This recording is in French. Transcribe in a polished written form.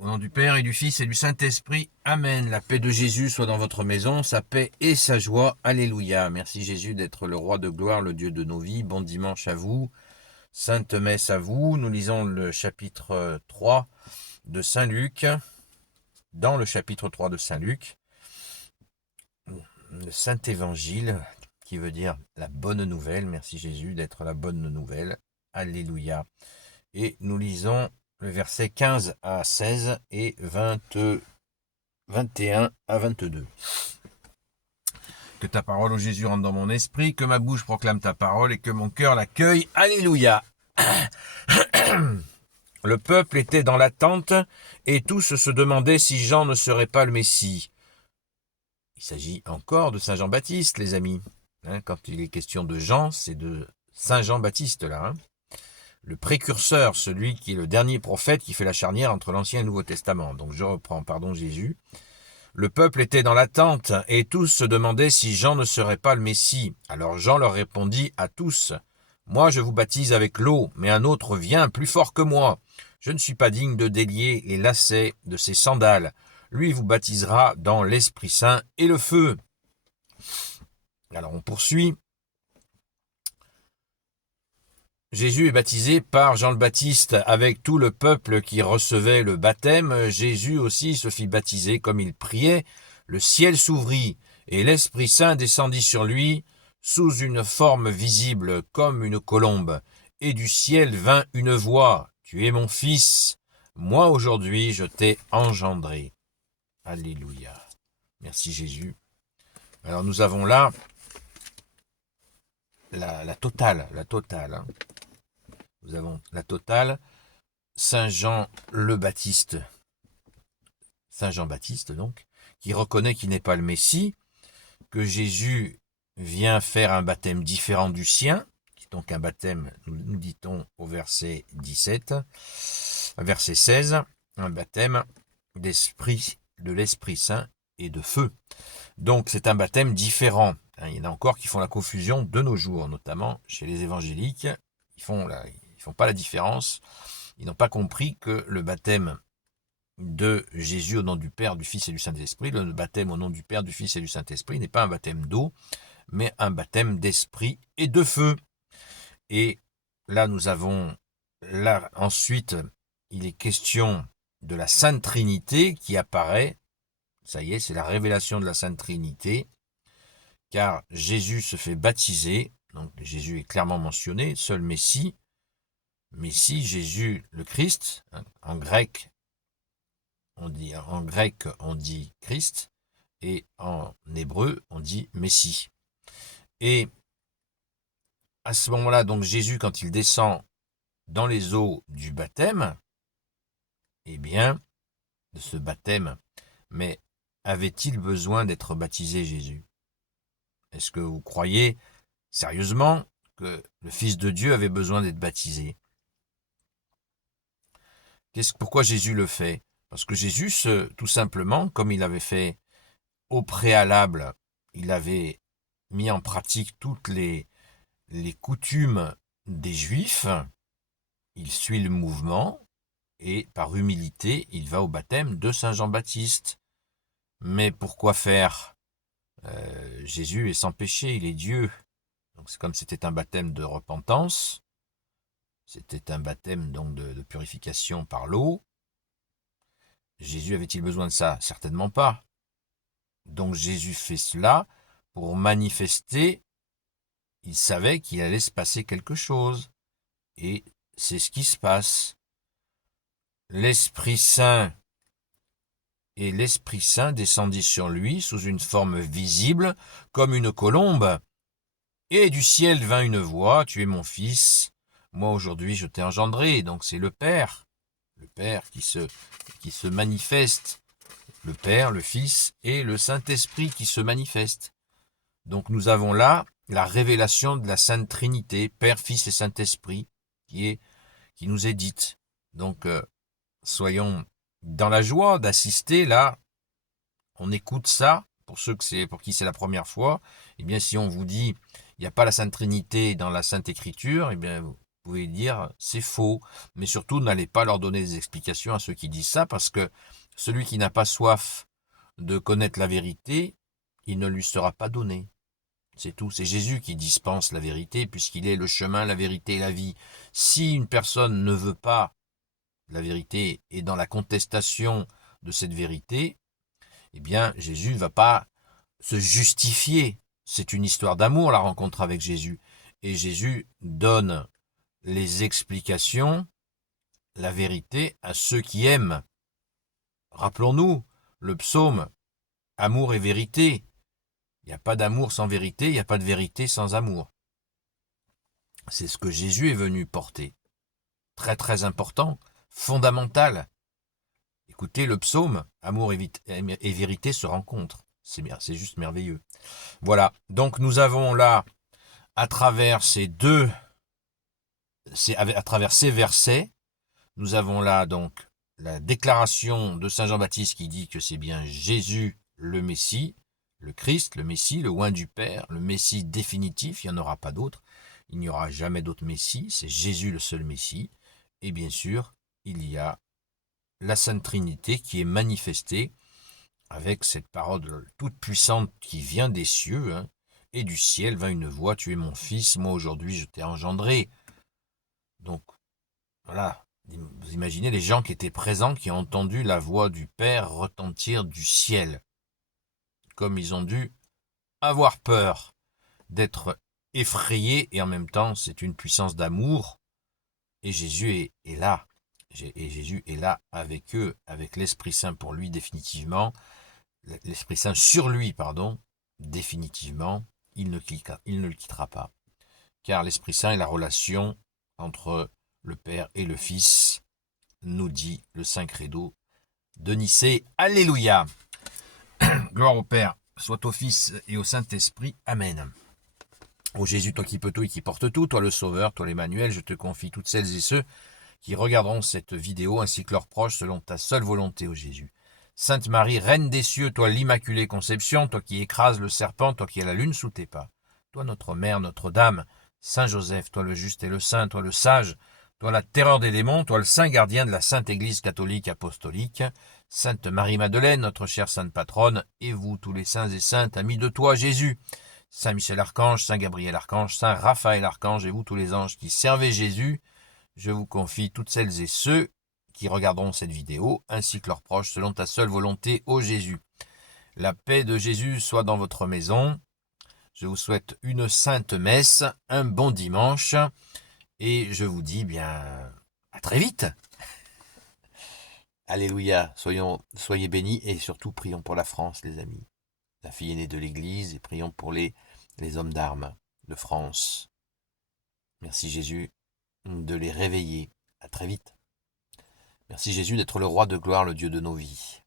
Au nom du Père et du Fils et du Saint-Esprit. Amen. La paix de Jésus soit dans votre maison, sa paix et sa joie. Alléluia. Merci Jésus d'être le roi de gloire, le Dieu de nos vies. Bon dimanche à vous. Sainte Messe à vous. Nous lisons le chapitre 3 de Saint Luc. Dans le chapitre 3 de Saint Luc, le Saint Évangile, qui veut dire la bonne nouvelle. Merci Jésus d'être la bonne nouvelle. Alléluia. Et nous lisons le verset 15 à 16 et 21 à 22. Que ta parole, ô Jésus, rentre dans mon esprit, que ma bouche proclame ta parole et que mon cœur l'accueille. Alléluia. Le peuple était dans l'attente et tous se demandaient si Jean ne serait pas le Messie. Il s'agit encore de Saint Jean-Baptiste, les amis. Quand il est question de Jean, c'est de Saint Jean-Baptiste, là. Le précurseur, celui qui est le dernier prophète qui fait la charnière entre l'Ancien et le Nouveau Testament. Donc je reprends, pardon Jésus. Le peuple était dans l'attente, et tous se demandaient si Jean ne serait pas le Messie. Alors Jean leur répondit à tous, « Moi je vous baptise avec l'eau, mais un autre vient plus fort que moi. Je ne suis pas digne de délier les lacets de ses sandales. Lui vous baptisera dans l'Esprit Saint et le feu. » Alors on poursuit. Jésus est baptisé par Jean le Baptiste avec tout le peuple qui recevait le baptême. Jésus aussi se fit baptiser comme il priait. Le ciel s'ouvrit et l'Esprit Saint descendit sur lui sous une forme visible comme une colombe. Et du ciel vint une voix. « Tu es mon Fils, moi aujourd'hui je t'ai engendré. » Alléluia. Merci Jésus. Alors nous avons là la totale. Hein. Nous avons la totale, Saint Jean le Baptiste, Saint Jean-Baptiste donc, qui reconnaît qu'il n'est pas le Messie, que Jésus vient faire un baptême différent du sien, qui est donc un baptême, nous dit-on au verset 17, verset 16, un baptême de l'Esprit Saint et de feu. Donc c'est un baptême différent. Il y en a encore qui font la confusion de nos jours, notamment chez les évangéliques. Ils font pas la différence. Ils n'ont pas compris que le baptême de Jésus au nom du Père, du Fils et du Saint-Esprit, le baptême au nom du Père, du Fils et du Saint-Esprit n'est pas un baptême d'eau, mais un baptême d'esprit et de feu. Et là, ensuite, il est question de la Sainte Trinité qui apparaît. Ça y est, c'est la révélation de la Sainte Trinité, car Jésus se fait baptiser. Donc Jésus est clairement mentionné, seul Messie, Jésus le Christ. En grec on dit Christ, et en hébreu on dit Messie. Et à ce moment-là, donc Jésus, quand il descend dans les eaux du baptême, eh bien, de ce baptême, mais avait-il besoin d'être baptisé, Jésus? Est-ce que vous croyez sérieusement que le Fils de Dieu avait besoin d'être baptisé? Pourquoi Jésus le fait? Parce que Jésus, tout simplement, comme il avait fait au préalable, il avait mis en pratique toutes les coutumes des Juifs, il suit le mouvement, et par humilité, il va au baptême de Saint Jean-Baptiste. Mais pourquoi faire? Jésus est sans péché, il est Dieu. Donc c'est comme c'était un baptême de repentance, c'était un baptême donc de purification par l'eau. Jésus avait-il besoin de ça? Certainement pas. Donc Jésus fait cela pour manifester, il savait qu'il allait se passer quelque chose. Et c'est ce qui se passe. L'Esprit Saint descendit sur lui sous une forme visible comme une colombe. Et du ciel vint une voix, « Tu es mon Fils, moi aujourd'hui je t'ai engendré. » Donc c'est le Père qui se manifeste, le Père, le Fils et le Saint-Esprit qui se manifestent. Donc nous avons là la révélation de la Sainte Trinité, Père, Fils et Saint-Esprit, qui nous est dite. Donc soyons dans la joie d'assister là, on écoute ça, pour qui c'est la première fois. Eh bien si on vous dit il n'y a pas la Sainte Trinité dans la Sainte Écriture, eh bien vous pouvez dire c'est faux. Mais surtout, n'allez pas leur donner des explications à ceux qui disent ça, parce que celui qui n'a pas soif de connaître la vérité, il ne lui sera pas donné. C'est tout. C'est Jésus qui dispense la vérité, puisqu'il est le chemin, la vérité et la vie. Si une personne ne veut pas la vérité et dans la contestation de cette vérité, eh bien, Jésus ne va pas se justifier. C'est une histoire d'amour, la rencontre avec Jésus. Et Jésus donne les explications, la vérité à ceux qui aiment. Rappelons-nous le psaume, amour et vérité. Il n'y a pas d'amour sans vérité, il n'y a pas de vérité sans amour. C'est ce que Jésus est venu porter. Très très important, fondamental. Écoutez, le psaume, amour et vérité se rencontrent. C'est bien, c'est juste merveilleux. Voilà, donc nous avons là, à travers ces versets, nous avons là donc la déclaration de Saint Jean-Baptiste qui dit que c'est bien Jésus le Messie, le Christ, le Messie, le oint du Père, le Messie définitif, il n'y en aura pas d'autre. Il n'y aura jamais d'autre Messie, c'est Jésus le seul Messie. Et bien sûr, il y a la Sainte Trinité qui est manifestée avec cette parole toute puissante qui vient des cieux, hein, et du ciel vint une voix, tu es mon fils, moi aujourd'hui je t'ai engendré. Donc, voilà, vous imaginez les gens qui étaient présents, qui ont entendu la voix du Père retentir du ciel. Comme ils ont dû avoir peur d'être effrayés, et en même temps, c'est une puissance d'amour, et Jésus est là. Et Jésus est là avec eux, avec l'Esprit Saint pour lui définitivement, l'Esprit Saint sur lui, pardon, définitivement, il ne le quittera pas. Car l'Esprit Saint est la relation entre le Père et le Fils, nous dit le Saint Credo de Nicée. Alléluia. Gloire au Père, soit au Fils et au Saint-Esprit. Amen. Ô Jésus, toi qui peux tout et qui porte tout, toi le Sauveur, toi l'Emmanuel, je te confie toutes celles et ceux qui regarderont cette vidéo ainsi que leurs proches selon ta seule volonté, ô Jésus. Sainte Marie, Reine des cieux, toi l'Immaculée Conception, toi qui écrases le serpent, toi qui as la lune sous tes pas, toi notre Mère, Notre-Dame, Saint Joseph, toi le juste et le saint, toi le sage, toi la terreur des démons, toi le saint gardien de la Sainte Église catholique apostolique, Sainte Marie-Madeleine, notre chère Sainte Patronne, et vous tous les saints et saintes, amis de toi Jésus, Saint Michel Archange, Saint Gabriel Archange, Saint Raphaël Archange, et vous tous les anges qui servez Jésus, je vous confie toutes celles et ceux qui regarderont cette vidéo, ainsi que leurs proches, selon ta seule volonté, ô Jésus. La paix de Jésus soit dans votre maison. Je vous souhaite une sainte messe, un bon dimanche, et je vous dis bien à très vite. Alléluia, soyez bénis, et surtout prions pour la France, les amis. La fille aînée de l'Église, et prions pour les hommes d'armes de France. Merci Jésus de les réveiller. À très vite. Merci Jésus d'être le roi de gloire, le Dieu de nos vies.